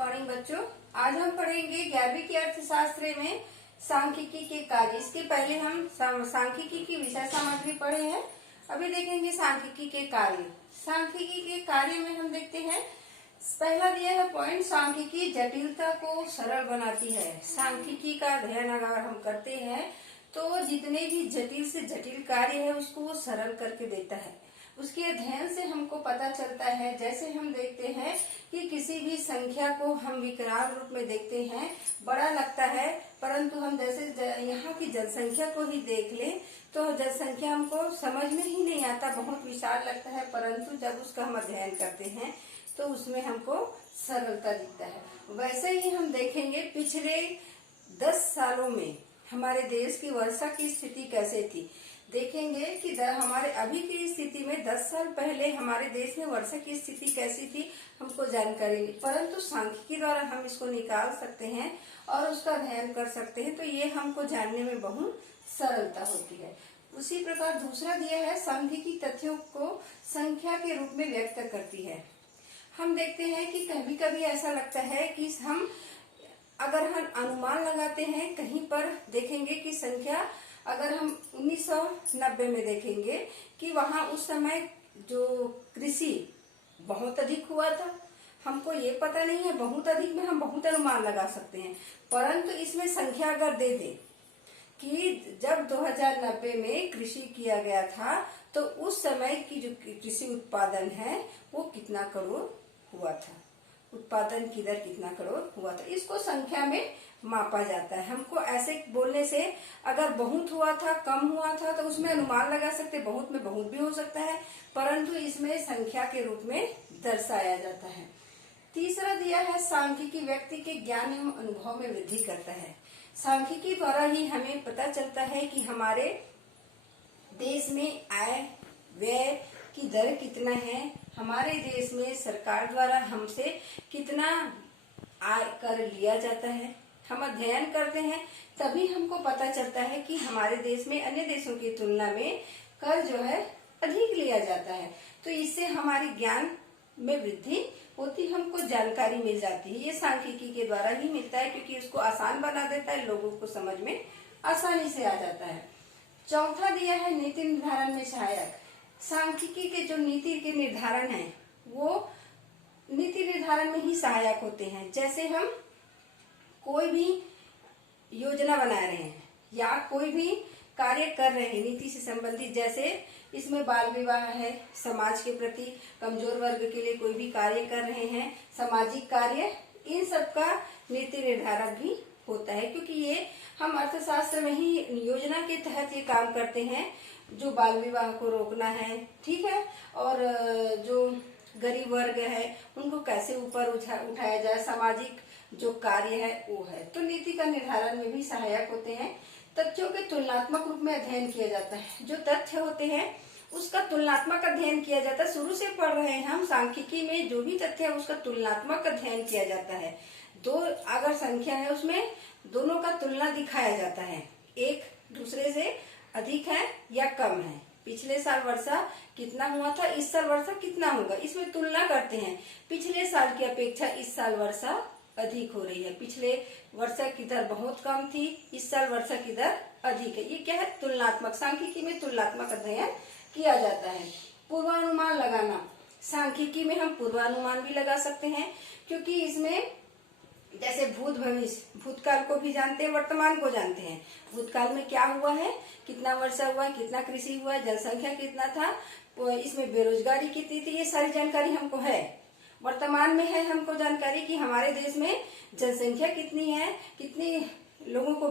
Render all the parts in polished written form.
Morning बच्चों। आज हम पढ़ेंगे 11वीं की अर्थशास्त्र में सांख्यिकी के कार्य। इसके पहले हम सांख्यिकी की विषय सामग्री पढ़े हैं। अभी देखेंगे सांख्यिकी के कार्य। सांख्यिकी के कार्य में हम देखते हैं, पहला दिया है पॉइंट, सांख्यिकी जटिलता को सरल बनाती है। सांख्यिकी का अध्ययन अगर हम करते हैं तो जितने भी जटिल से जटिल कार्य है उसको वो सरल करके देता है। उसके अध्ययन से हमको पता चलता है, जैसे हम देखते हैं कि किसी भी संख्या को हम विकराल रूप में देखते हैं, बड़ा लगता है, परंतु हम जैसे यहाँ की जनसंख्या को ही देख लें तो जनसंख्या हमको समझ में ही नहीं आता, बहुत विशाल लगता है, परंतु जब उसका हम अध्ययन करते हैं तो उसमें हमको सरलता दिखता है। वैसे ही हम देखेंगे पिछले 10 सालों में हमारे देश की वर्षा की स्थिति कैसे थी। देखेंगे कि हमारे अभी की स्थिति में 10 साल पहले हमारे देश में वर्षा की स्थिति कैसी थी हमको जानकारी नहीं, परंतु सांख्यिकी द्वारा हम इसको निकाल सकते हैं और उसका अध्ययन कर सकते हैं, तो ये हमको जानने में बहुत सरलता होती है। उसी प्रकार दूसरा दिया है, सांख्यिकी तथ्यों को संख्या के रूप में व्यक्त करती है। हम देखते हैं कि कभी कभी ऐसा लगता है कि हम अगर हम अनुमान लगाते हैं, कहीं पर देखेंगे कि संख्या, अगर हम 1990 में देखेंगे कि वहां उस समय जो कृषि बहुत अधिक हुआ था, हमको ये पता नहीं है, बहुत अधिक में हम बहुत अनुमान लगा सकते हैं, परंतु इसमें संख्या अगर दे दे कि जब 2090 में कृषि किया गया था तो उस समय की जो कृषि उत्पादन है वो कितना करोड़ हुआ था, उत्पादन की दर कितना करोड़ हुआ था, इसको संख्या में मापा जाता है। हमको ऐसे बोलने से अगर बहुत हुआ था, कम हुआ था, तो उसमें अनुमान लगा सकते, बहुत में बहुत भी हो सकता है, परंतु इसमें संख्या के रूप में दर्शाया जाता है। तीसरा दिया है, सांख्यिकी व्यक्ति के ज्ञान एवं अनुभव में वृद्धि करता है। सांख्यिकी द्वारा ही हमें पता चलता है कि हमारे देश में आय व्यय की दर कितना है, हमारे देश में सरकार द्वारा हमसे कितना आय कर लिया जाता है। हम अध्ययन करते हैं तभी हमको पता चलता है कि हमारे देश में अन्य देशों की तुलना में कर जो है अधिक लिया जाता है, तो इससे हमारी ज्ञान में वृद्धि होती, हमको जानकारी मिल जाती है। ये सांख्यिकी के द्वारा ही मिलता है, क्योंकि उसको आसान बना देता है, लोगों को समझ में आसानी से आ जाता है। चौथा दिया है, नीति निर्धारण में सहायक। सांख्यिकी के जो नीति के निर्धारण है वो नीति निर्धारण में ही सहायक होते हैं। जैसे हम कोई भी योजना बना रहे हैं या कोई भी कार्य कर रहे हैं नीति से संबंधित, जैसे इसमें बाल विवाह है, समाज के प्रति कमजोर वर्ग के लिए कोई भी कार्य कर रहे हैं, सामाजिक कार्य, इन सब का नीति निर्धारक भी होता है, क्योंकि ये हम अर्थशास्त्र में ही योजना के तहत ये काम करते हैं। जो बाल विवाह को रोकना है, ठीक है, और जो गरीब वर्ग है उनको कैसे ऊपर उठाया जाए, सामाजिक जो कार्य है वो है, तो नीति का निर्धारण में भी सहायक होते हैं। तथ्यों के तुलनात्मक रूप में अध्ययन किया जाता है। जो तथ्य होते हैं उसका तुलनात्मक अध्ययन किया जाता है। शुरू से पढ़ रहे हैं हम, सांख्यिकी में जो भी तथ्य है उसका तुलनात्मक अध्ययन किया जाता है। दो अगर संख्या है उसमें दोनों का तुलना दिखाया जाता है, एक दूसरे से अधिक है या कम है, पिछले साल वर्षा कितना हुआ था, इस साल वर्षा कितना होगा, इसमें तुलना करते हैं। पिछले साल की अपेक्षा इस साल वर्षा अधिक हो रही है, पिछले वर्षा की दर बहुत कम थी, इस साल वर्षा की दर अधिक है। ये क्या है, तुलनात्मक। सांख्यिकी में तुलनात्मक अध्ययन किया जाता है। पूर्वानुमान लगाना, सांख्यिकी में हम पूर्वानुमान भी लगा सकते हैं, क्योंकि इसमें जैसे भूत भविष्य, भूतकाल को भी जानते हैं, वर्तमान को जानते हैं। भूतकाल में क्या हुआ है, कितना वर्षा हुआ है, कितना कृषि हुआ है, जनसंख्या कितना था, इसमें बेरोजगारी कितनी थी, ये सारी जानकारी हमको है। वर्तमान में है हमको जानकारी कि हमारे देश में जनसंख्या कितनी है, कितनी लोगों को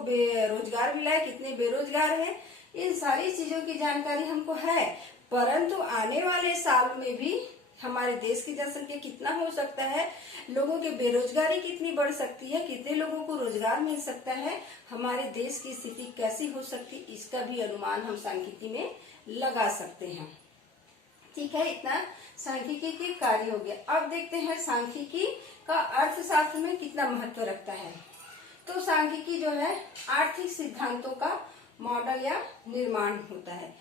रोजगार मिला है, कितने बेरोजगार हैं, इन सारी चीजों की जानकारी हमको है। परंतु आने वाले साल में भी हमारे देश की जनसंख्या कितना हो सकता है, लोगों की बेरोजगारी कितनी बढ़ सकती है, कितने लोगों को रोजगार मिल सकता है, हमारे देश की स्थिति कैसी हो सकती, इसका भी अनुमान हम सांख्यिकी में लगा सकते हैं। ठीक है, इतना सांख्यिकी के कार्य हो गया। अब देखते हैं सांख्यिकी का अर्थशास्त्र में कितना महत्व रखता है। तो सांख्यिकी जो है आर्थिक सिद्धांतों का मॉडल या निर्माण होता है।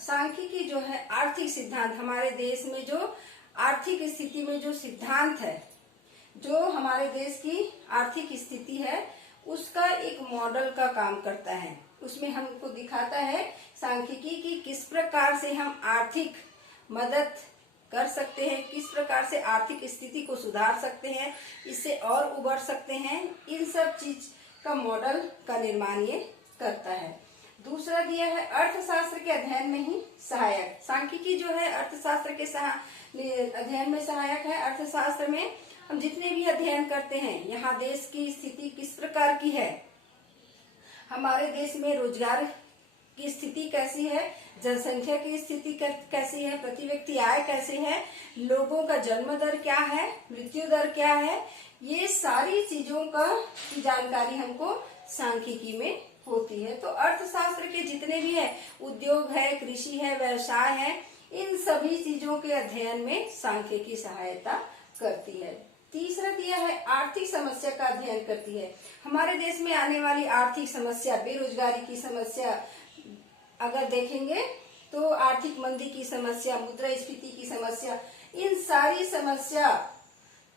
सांख्यिकी जो है आर्थिक सिद्धांत, हमारे देश में जो आर्थिक स्थिति में जो सिद्धांत है जो हमारे देश की आर्थिक स्थिति है उसका एक मॉडल का काम करता है। उसमें हमको दिखाता है सांख्यिकी की किस प्रकार से हम आर्थिक मदद कर सकते हैं, किस प्रकार से आर्थिक स्थिति को सुधार सकते हैं, इससे और उबर सकते हैं। इन सब चीज का मॉडल का निर्माण ये करता है। दूसरा दिया है अर्थशास्त्र के अध्ययन में ही सहायक। सांख्यिकी जो है अर्थशास्त्र के अध्ययन में सहायक है। अर्थशास्त्र में हम जितने भी अध्ययन करते हैं, यहाँ देश की स्थिति किस प्रकार की है, हमारे देश में रोजगार की स्थिति कैसी है, जनसंख्या की स्थिति कैसी है, प्रति व्यक्ति आय कैसे है, लोगों का जन्म दर क्या है, मृत्यु दर क्या है, ये सारी चीजों का की जानकारी हमको सांख्यिकी में होती है। तो अर्थशास्त्र के जितने भी है, उद्योग है, कृषि है, व्यवसाय है, इन सभी चीजों के अध्ययन में सांख्यिकी सहायता करती है। तीसरा दिया है आर्थिक समस्या का अध्ययन करती है। हमारे देश में आने वाली आर्थिक समस्या, बेरोजगारी की समस्या अगर देखेंगे तो आर्थिक मंदी की समस्या, मुद्रास्फीति की समस्या, इन सारी समस्या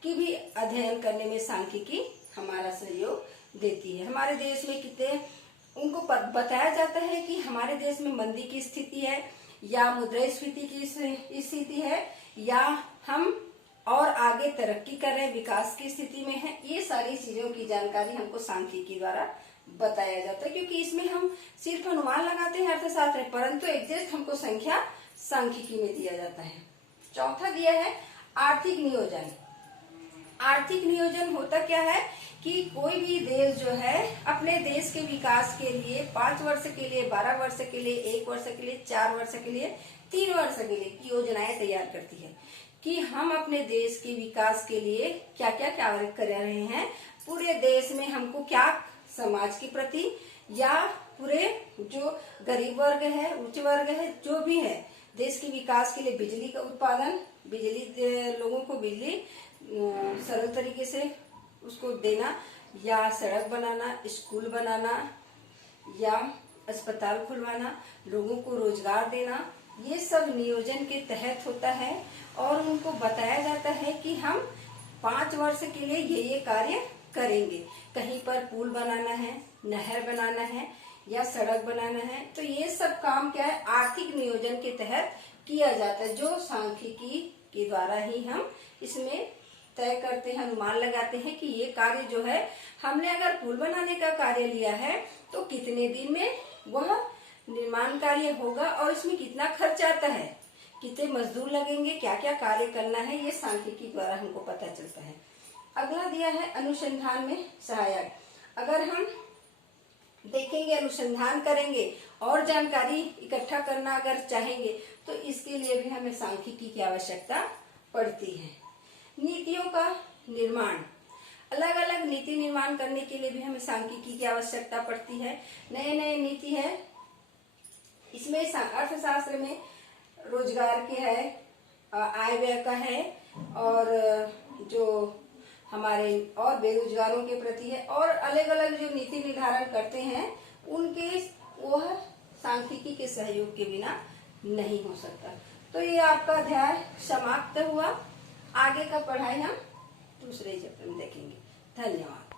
की भी अध्ययन करने में सांख्यिकी हमारा सहयोग देती है। हमारे देश में कितने उनको बताया जाता है कि हमारे देश में मंदी की स्थिति है या मुद्रास्फीति की स्थिति है या हम और आगे तरक्की कर रहे हैं, विकास की स्थिति में है। ये सारी चीजों की जानकारी हमको सांख्यिकी द्वारा बताया जाता है, क्योंकि इसमें हम सिर्फ अनुमान लगाते हैं अर्थशास्त्र, परंतु एग्जैक्ट हमको संख्या सांख्यिकी में दिया जाता है। चौथा दिया है आर्थिक नियोजन। आर्थिक नियोजन होता क्या है कि कोई भी देश जो है अपने देश के विकास के लिए 5 वर्ष के लिए, 12 वर्ष के लिए, 1 वर्ष के लिए, 4 वर्ष के लिए, 3 वर्ष के लिए की योजनाएं तैयार करती है कि हम अपने देश के विकास के लिए क्या क्या कार्य कर रहे हैं। पूरे देश में हमको क्या समाज के प्रति या पूरे जो गरीब वर्ग है, उच्च वर्ग है, जो भी है, देश के विकास के लिए बिजली का उत्पादन, बिजली लोगों को बिजली सरल तरीके से उसको देना, या सड़क बनाना, स्कूल बनाना या अस्पताल खुलवाना, लोगों को रोजगार देना, ये सब नियोजन के तहत होता है। और उनको बताया जाता है कि हम 5 वर्ष के लिए ये कार्य करेंगे। कहीं पर पुल बनाना है, नहर बनाना है या सड़क बनाना है, तो ये सब काम क्या है, आर्थिक नियोजन के तहत किया जाता है, जो सांख्यिकी के द्वारा ही हम इसमें तय करते हैं, अनुमान लगाते हैं कि ये कार्य जो है, हमने अगर पुल बनाने का कार्य लिया है तो कितने दिन में वह निर्माण कार्य होगा और इसमें कितना खर्च आता है, कितने मजदूर लगेंगे, क्या क्या कार्य करना है, ये सांख्यिकी द्वारा हमको पता चलता है। अगला दिया है अनुसंधान में सहायक। अगर हम देखेंगे, अनुसंधान करेंगे और जानकारी इकट्ठा करना अगर चाहेंगे तो इसके लिए भी हमें सांख्यिकी की आवश्यकता पड़ती है। नीतियों का निर्माण, अलग अलग नीति निर्माण करने के लिए भी हमें सांख्यिकी की आवश्यकता पड़ती है। नए नए नीति है, इसमें अर्थशास्त्र में रोजगार की है, आय व्यय का है, और जो हमारे और बेरोजगारों के प्रति है, और अलग अलग जो नीति निर्धारण करते हैं उनके वह सांख्यिकी के सहयोग के बिना नहीं हो सकता। तो ये आपका अध्याय समाप्त हुआ। आगे का पढ़ाई हम दूसरे चैप्टर में देखेंगे। धन्यवाद।